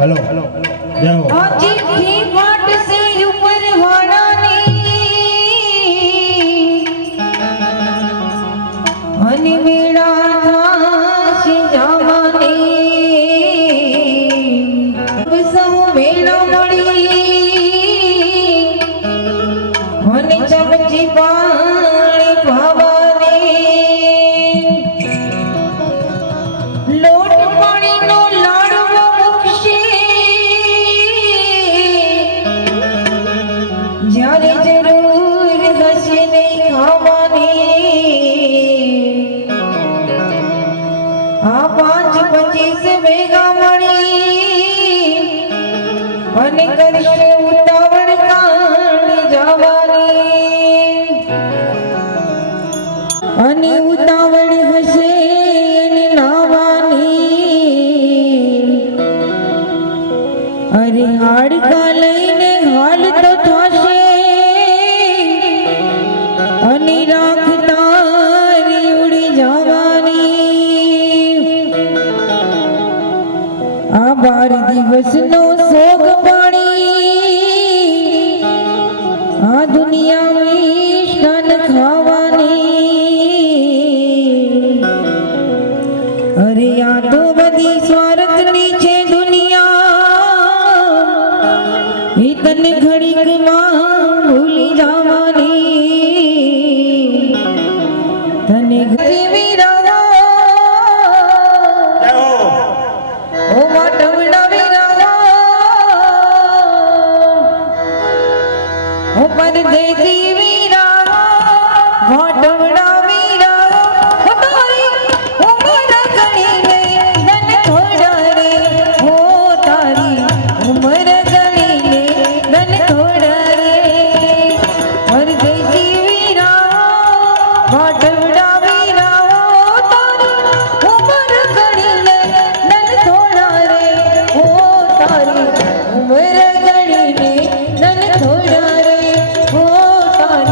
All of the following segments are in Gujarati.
हेलो जय हो। आजी की बाट से ऊपर वाणानी अनि मेरा थाश जावानी सब मेला मड़ी अनि चमची पानी भावानी लोट पानी नो लाडવો મુકશે જ્યારે જરૂર હશે નહીં ખાવાની આ 5-25 ભેગા મળી અને કરશે ઉતાવળ કાંડ જવાની અને ઉતાવળ હશે એને નાવાની અરે હાડકા લઈને હાલ તો થશે અને રાખ તારી ઉડી જવાની આ 12 દિવસનો સોગ પાણી આ દુનિયામાં ઈશાન ખાવાની અરે આ તો બધી સ્વાર્થની છે દુનિયા ઈ તને ઘડીકમાં ભૂલી જવાની તને જીવી રહો जय हो। ઓ માટવડાવી રહો ઓ પરદેશી વીરા માટવડાવી રહો ઓ તારી ઉમર ગણીને ધન થોડા રે ઓ તારી ઉમર ગણીને ધન થોડા રે પરદેશી વીરા માટવડાવી રહો તારી ઉમર ગણીને ધન થોડા રે ઓ તારી ઉમર ગણીને ધન થોડા રે ઓ તારી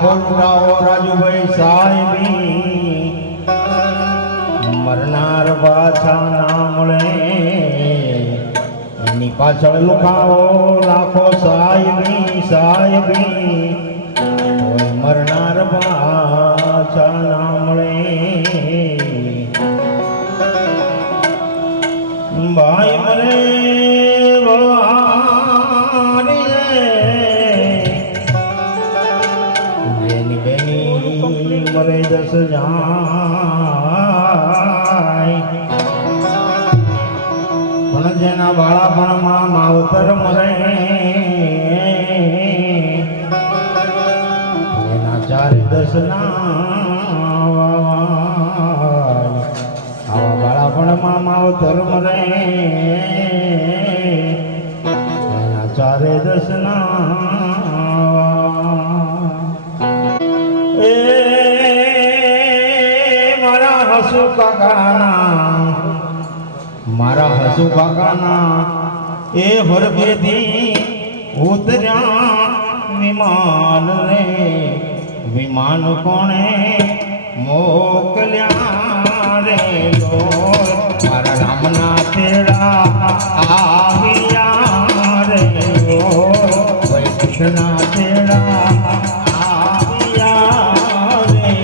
લાખો લૂંટાવો રાજુભાઈ સાહેબી મરનાર પાછા ના મળે એની પાછળ લુખાવો લાખો સાહેબી સાહેબી કોઈ મરનાર પાછા ના મળે ભાઈ મરે વારી રે બેની બેની મરે દસ જાય પણ જેના બાળાપણમાં માવતર મરે એના ચારે દસ ના આવા બાળાપણમાં માવતર મરે એના ચારે દસ ના એ મારા હસુ કાકાના એ વર્ગેથી ઉતર્યા વિમાન રે વિમાન કોણે મોકલ્યા રે મારા રામના તેડા આવ્યા રે વૈકૃષ્ણના તેડા આવ્યા રે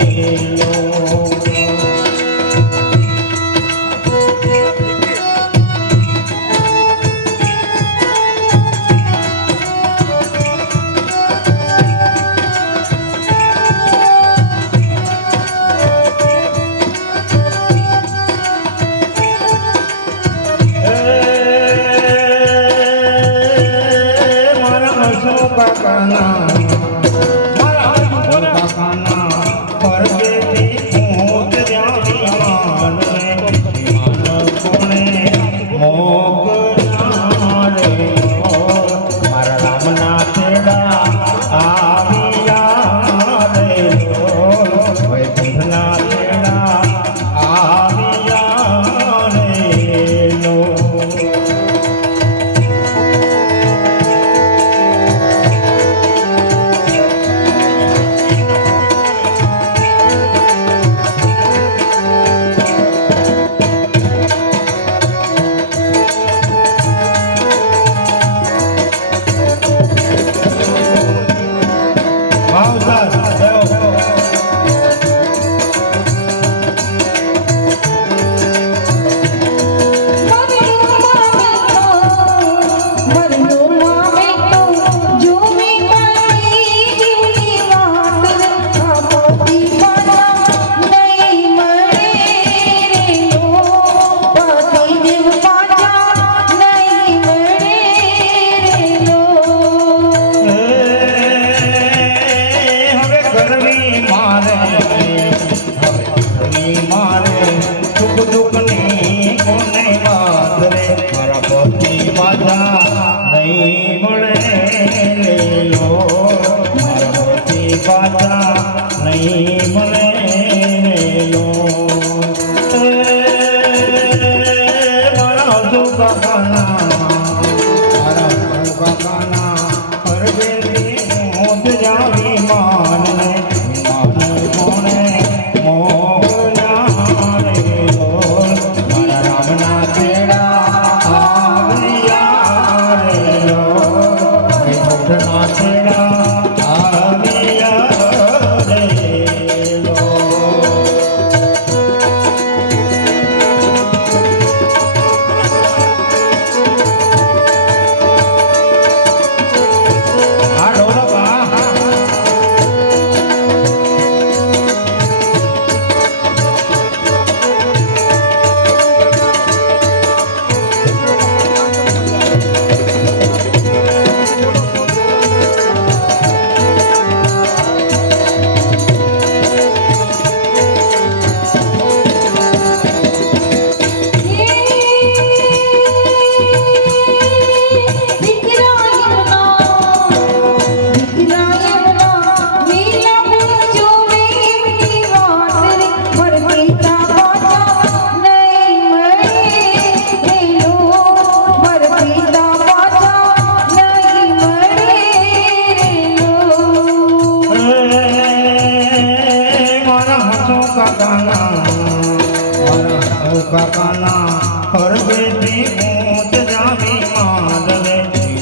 કાકાના હરગેથી ઊંચ જાવી માનવે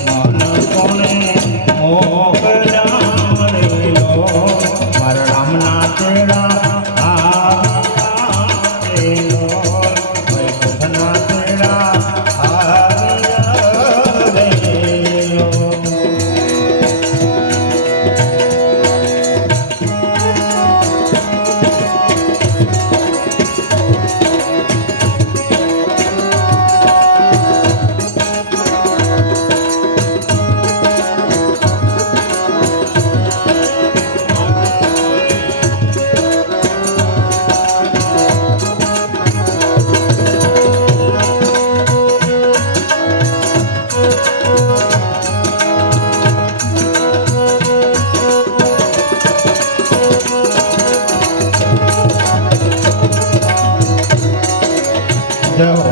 મન કોણે મોકલ્યા રે લો મારા રામના તેડા આવ્યા રે લો વૈકુંઠના તેડા આવ્યા રે લો. જય હો.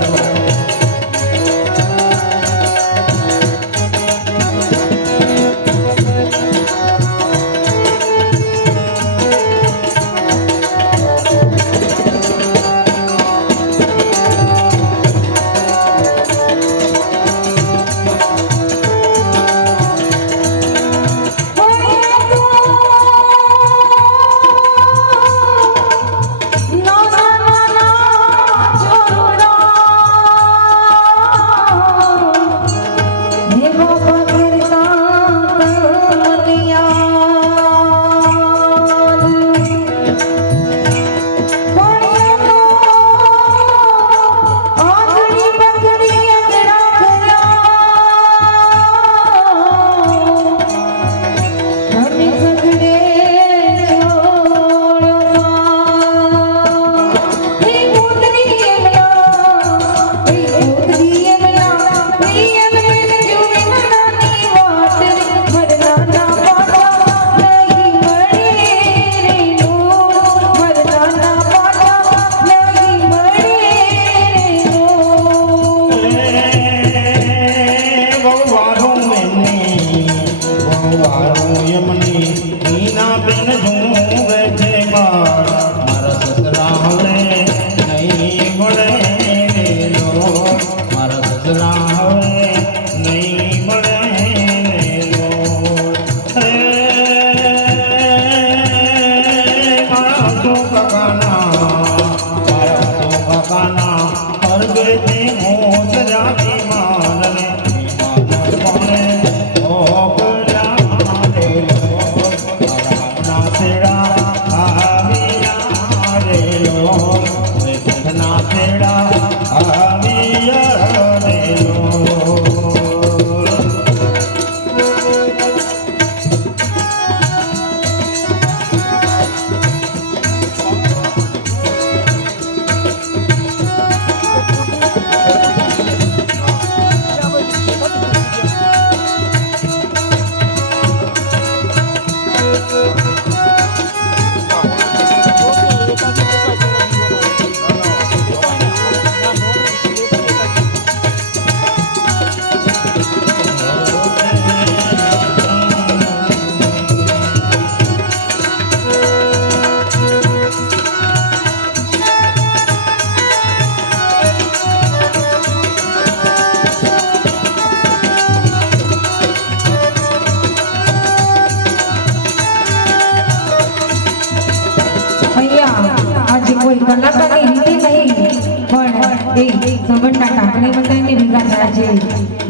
કલાકારની રીતે નહીં પણ એ સંબંધના ટાંકણે બધાને ભેગા થયા છે.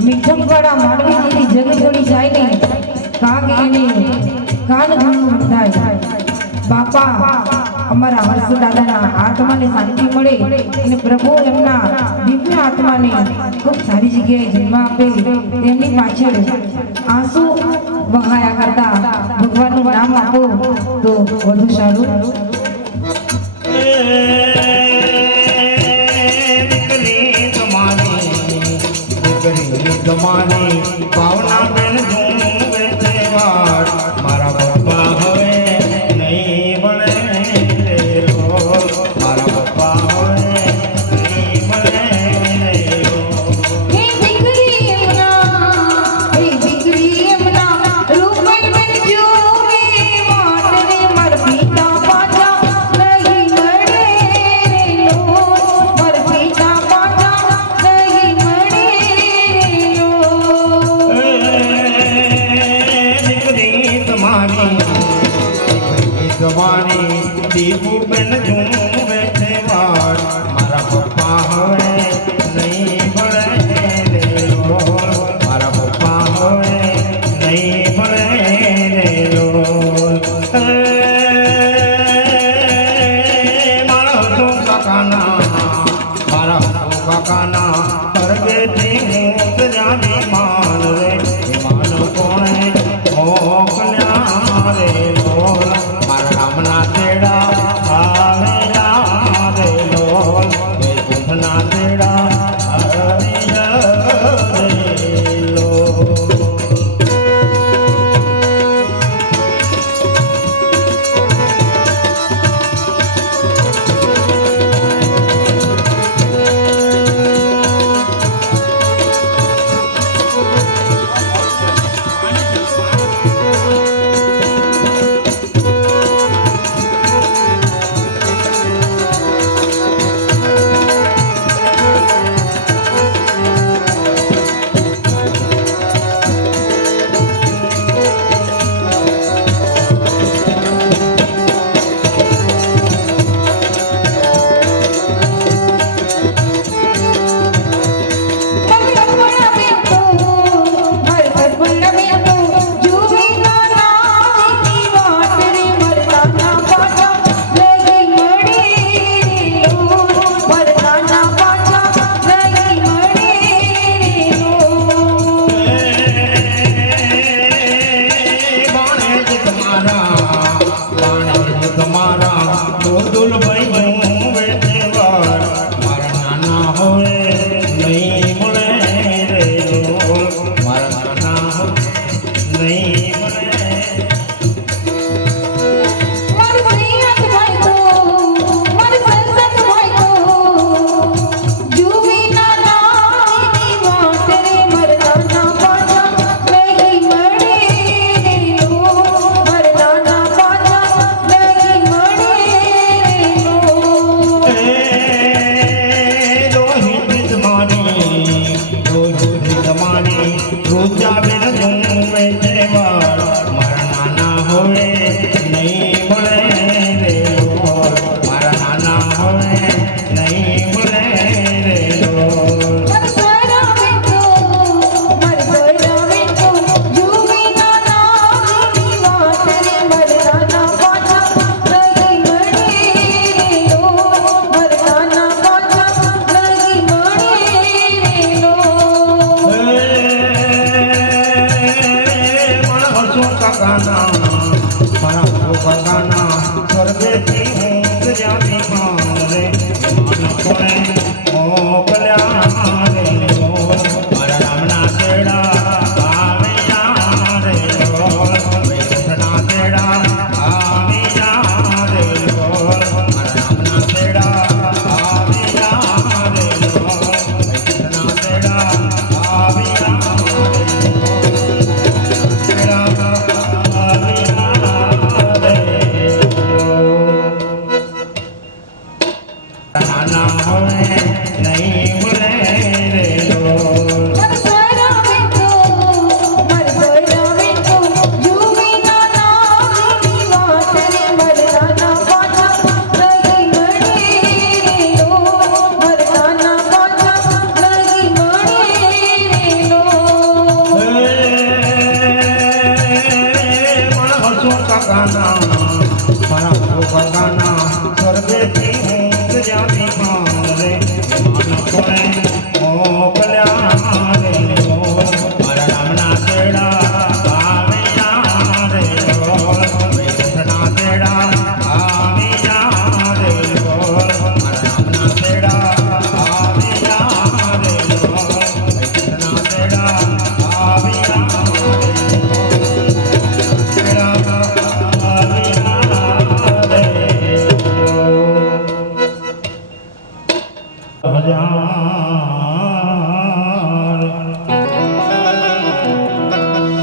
મીઠમવાળા માનવી જેની જગ છોડી જાય ને કાગ એને કાન ધૂણું થાય. બાપા અમારા હર્ષ દાદાના આત્માને શાંતિ મળે અને પ્રભુ એમના દિવ્ય આત્માને ખૂબ સારી જગ્યાએ જન્મ આપે. તેમની પાછળ આંસુ વહાયા કરતા ભગવાનનું નામ આપો તો વધુ સારું. તમારી પાવના બેન ધૂવે તહેવાર મારા પપ્પા હવે નહીં મળે રે લો મારા પપ્પા હવે નહીં મળે રે લો. હે દીકરી એમના રૂપલ બન જોવે વાટને મારા પિતા પાછા નહીં મળે રે લો મારા કાકાના મારા હસુ કાકાના સ્વર્ગેથી હું ત્યાંની માન રે માન કોણે મોકલ્યા રે લોલ મારા રામના તેડા આવેલા રે લોલ વૈકુંઠના તેડા આવેલા રે લોલ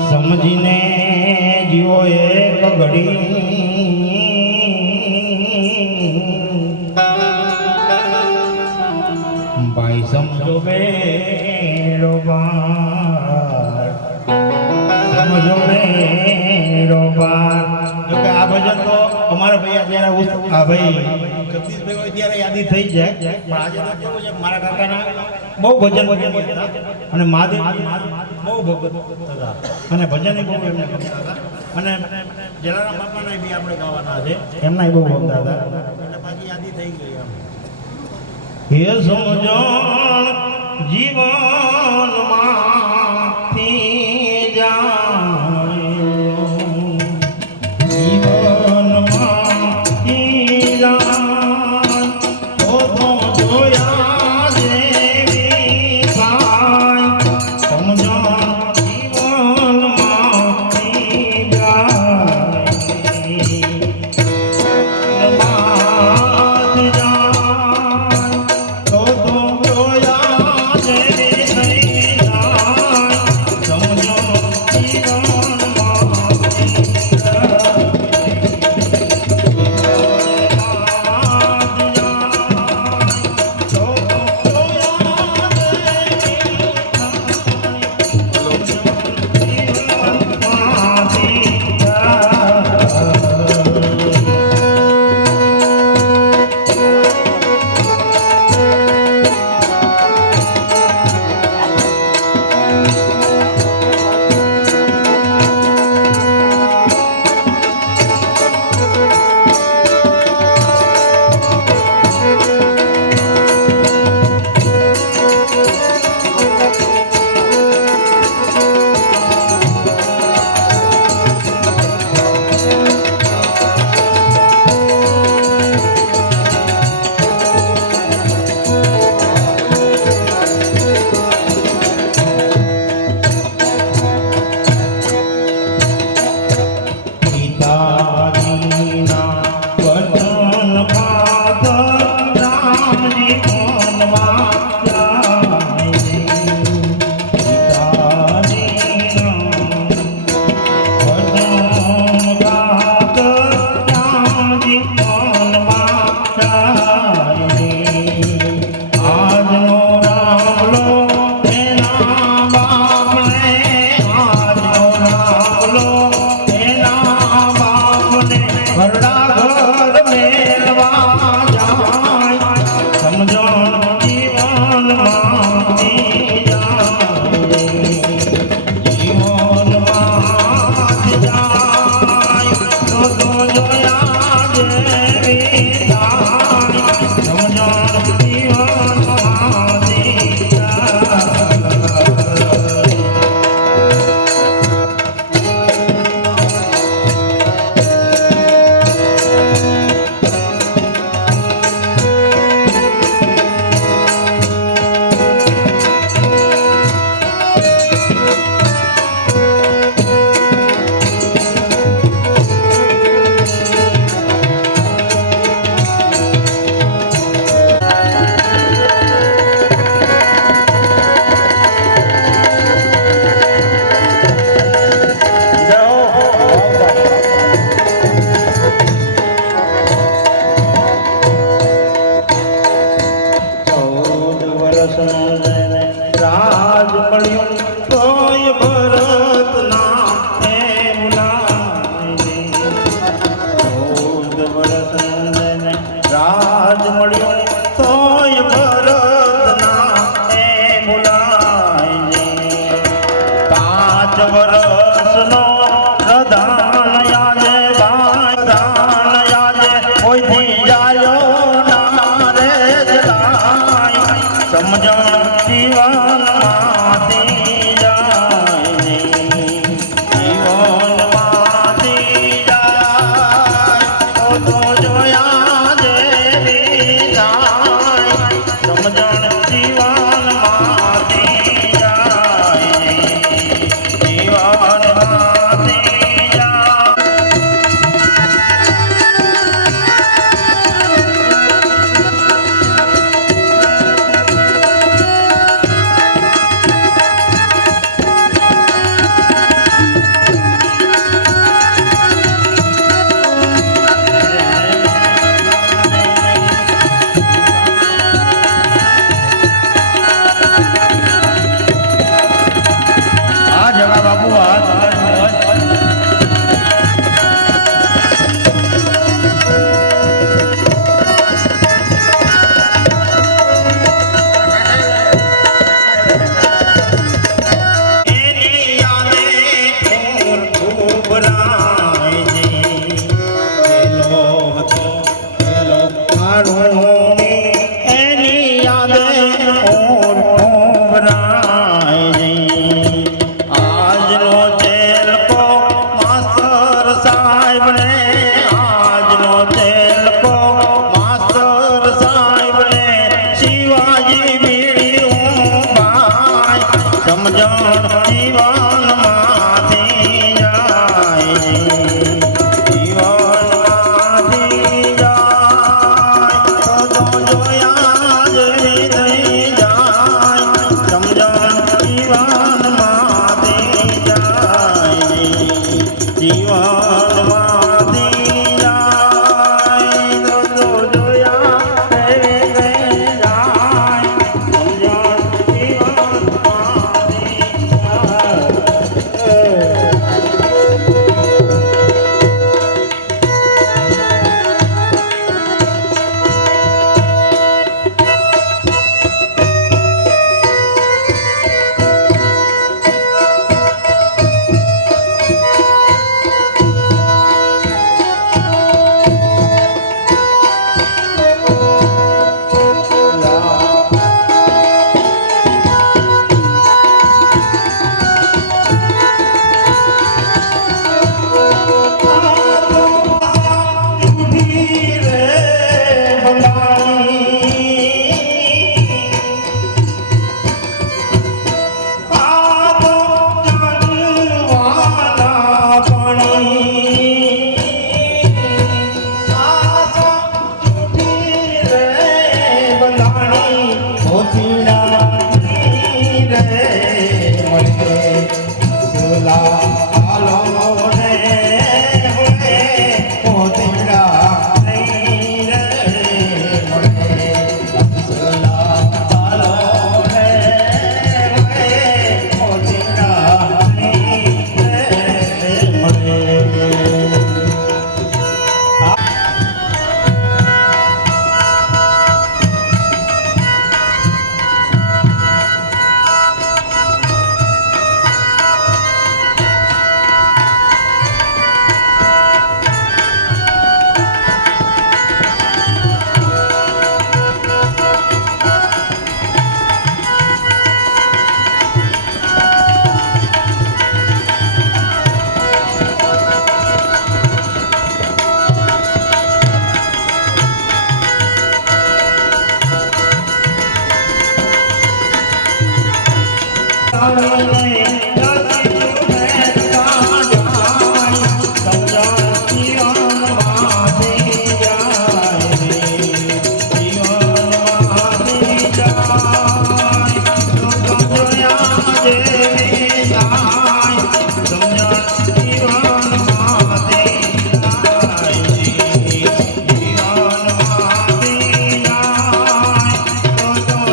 સમજીને જીવો એક ઘડી ભાઈ સમજો બેડો બાર સમજો બેડો બાર કે આ ભજન તો અમારા ભાઈ અત્યારે આ ભાઈ જગદીશભાઈ હોય ત્યારે યાદી થઈ જાય પણ આજે તો કેવું છે મારા કાકાના બહુ ભજન હતા અને મહાદેવ બહુ ભગત હતા અને ભજન બહુ એમને ગમતા હતા અને જલારામ બાપાના બી આપણે ગાવાના છે એમના બહુ ગમતા હતા એટલે પાછી યાદી થઈ ગઈ એમ હે સમજણ જીવનમાંથી જાય જીવનમાંથી જાય તો જોયા જેવી થાય સમજણ જીવનમાંથી જાય રાજ મળ્યું તોય ભરત ના રાજ મળ્યું તોય ભરત ના બોલાય 5 વર્ષનો પ્રધાન યાદે દાન યાદે કોઈથી જાયો ના રે જલાય સમજણ જીવનમાંથી જાય જીવનમાંથી જાય તો જોયા જેવી થાય સમજણ જીવનમાંથી જાય જીવનમાંથી જાય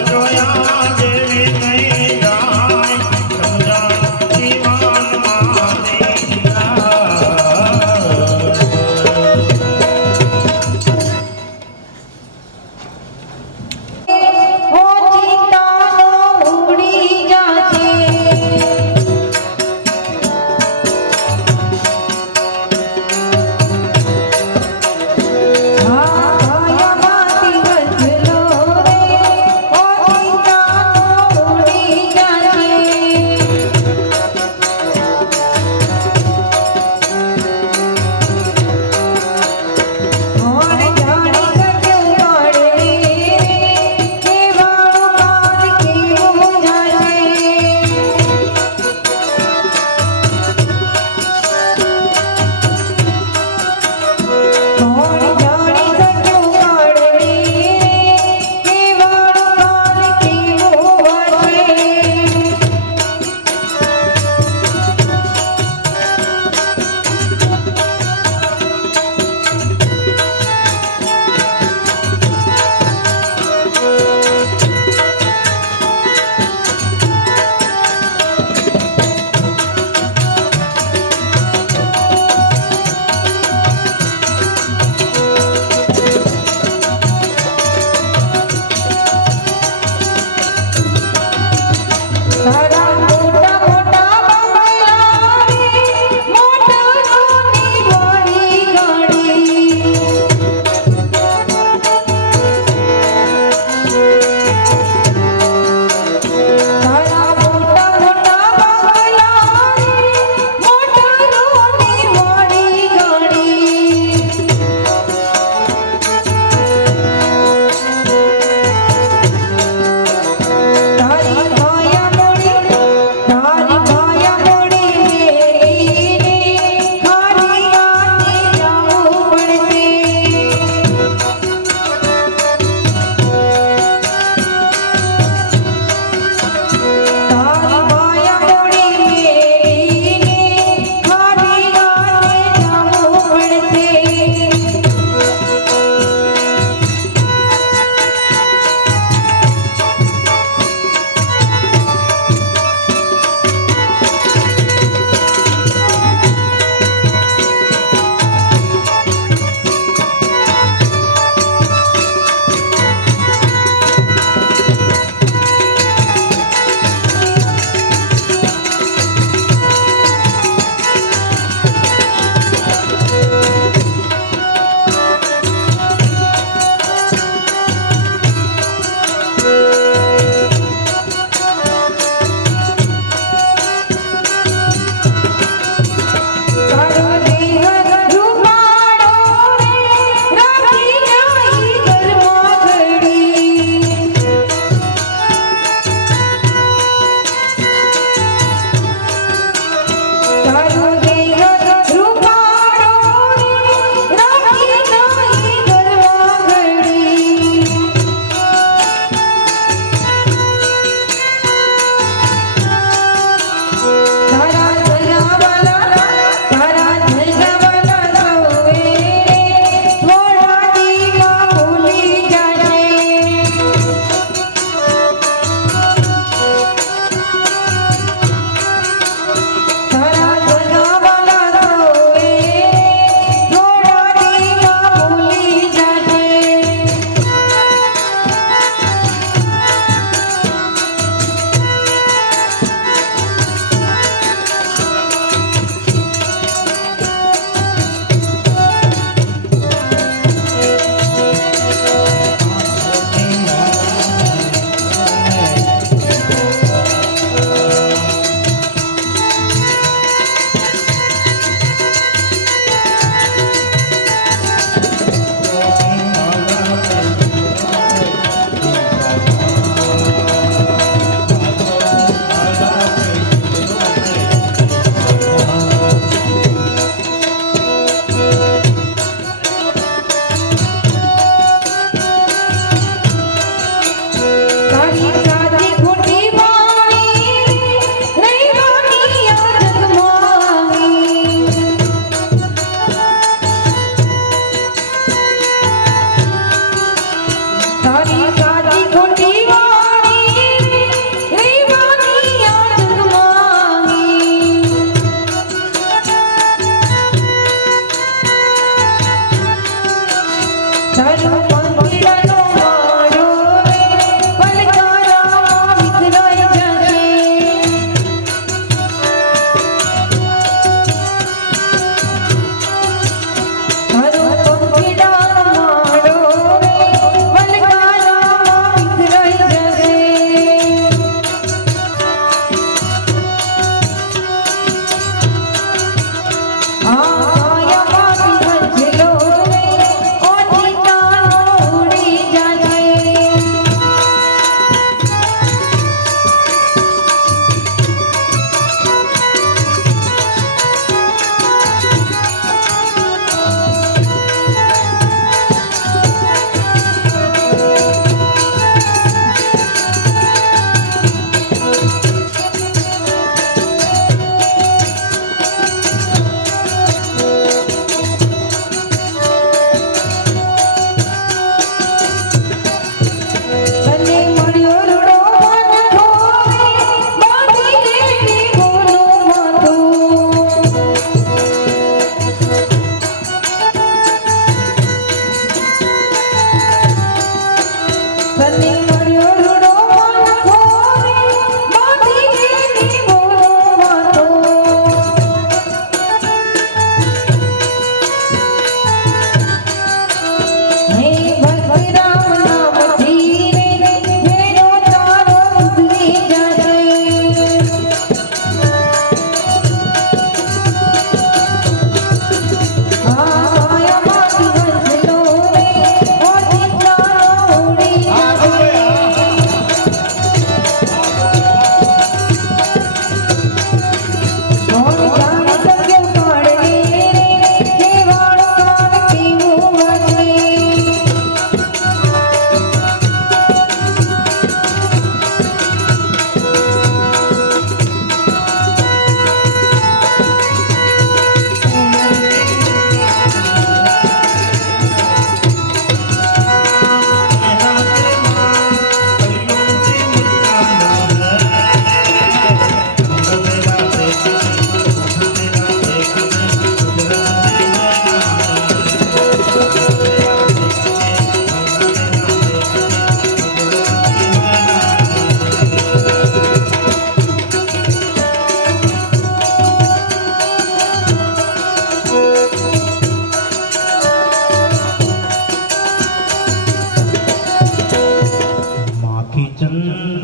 જોયા જેવી નહીં જાય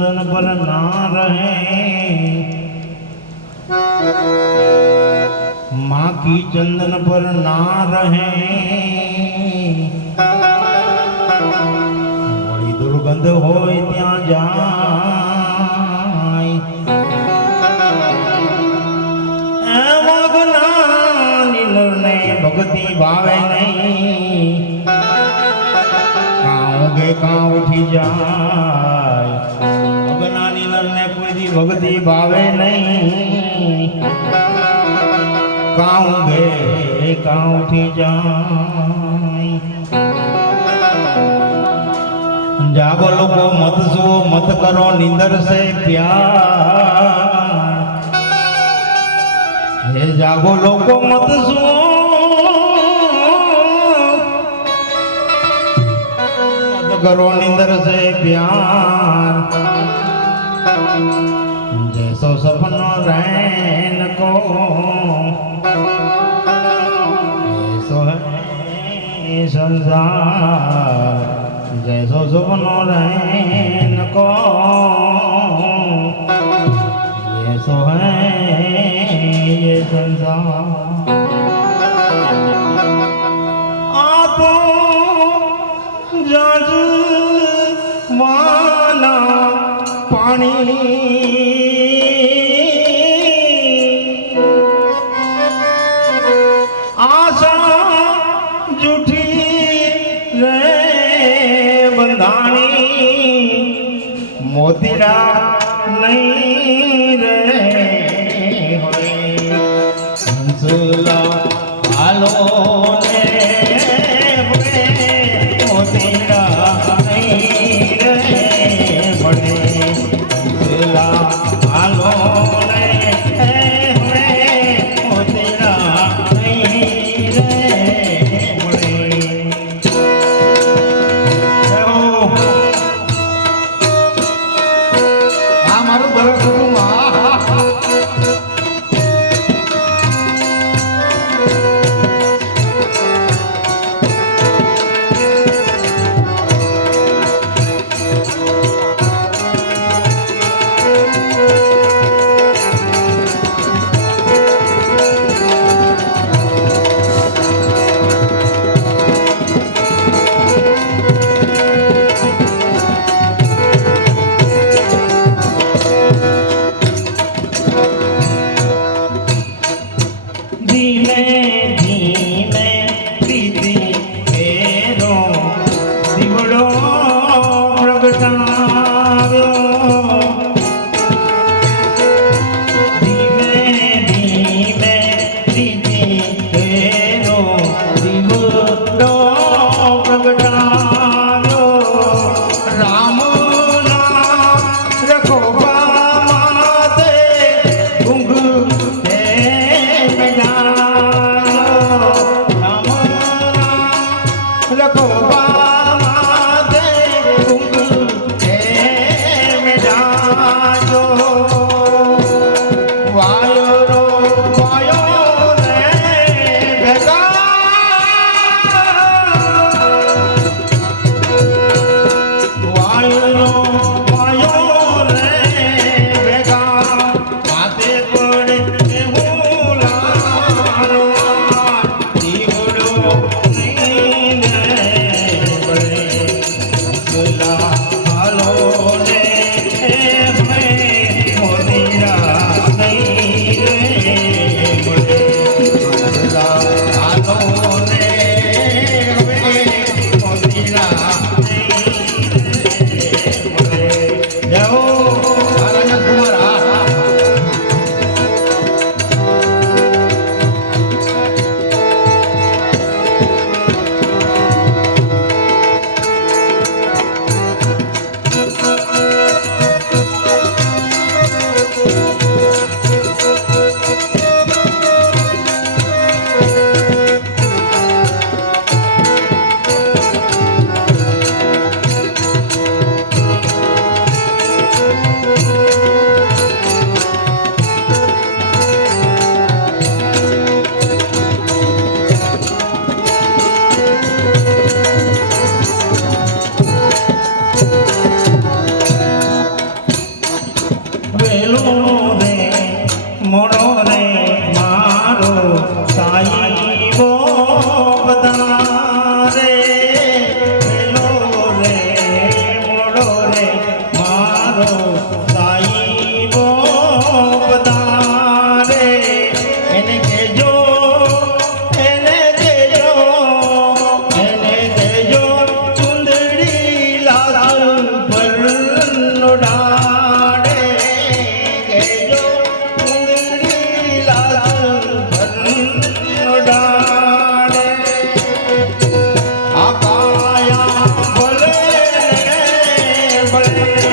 चंदन पर ना रहे, माँ की चंदन पर ना रहे, बड़ी दुर्गंध होय त्या जाय, ने भक्ति भावे नहीं, काऊंगे कां उठी जाय, अगनानी नर ने कोई दी भक्ति भावे नहीं, काऊंगे कां उठी जाय। जागो लोगो मत सो मत करो नींदर से प्यार, हे जागो लोगो मत सो मत करो नींदर से प्यार, जैसो सपनो रैन को ऐसो है संसार, जैसो सपनो रैन को ऐसो है ये संसार। आपो जाजवाना पानी, आशा जूठी रे बंधानी, मोतीरा नहीं रे हंसला आलो ने बड़े, मोतीरा नहीं रे बड़े, हंसला आलो ने मोतीरा नहीं रे बड़े। આ મારું દરક હતું આ ધીમે ધીમે પ્રીતિ ફેરો દીવડો પ્રગટાવ્યો, ધીમે ધીમે પ્રીતિ ફેરો દીવડો પ્રગટાવ્યો, રામ નામ રખો માતે ઊંઘ रखो बामा दे कुंग में जाजो, वायो रो वायो रे भेगा, वायो रो वायो रे भेगा, माथे पड़े हुलारो दीवड़ो नहीं रे बड़े, हंसला आलो ने મળે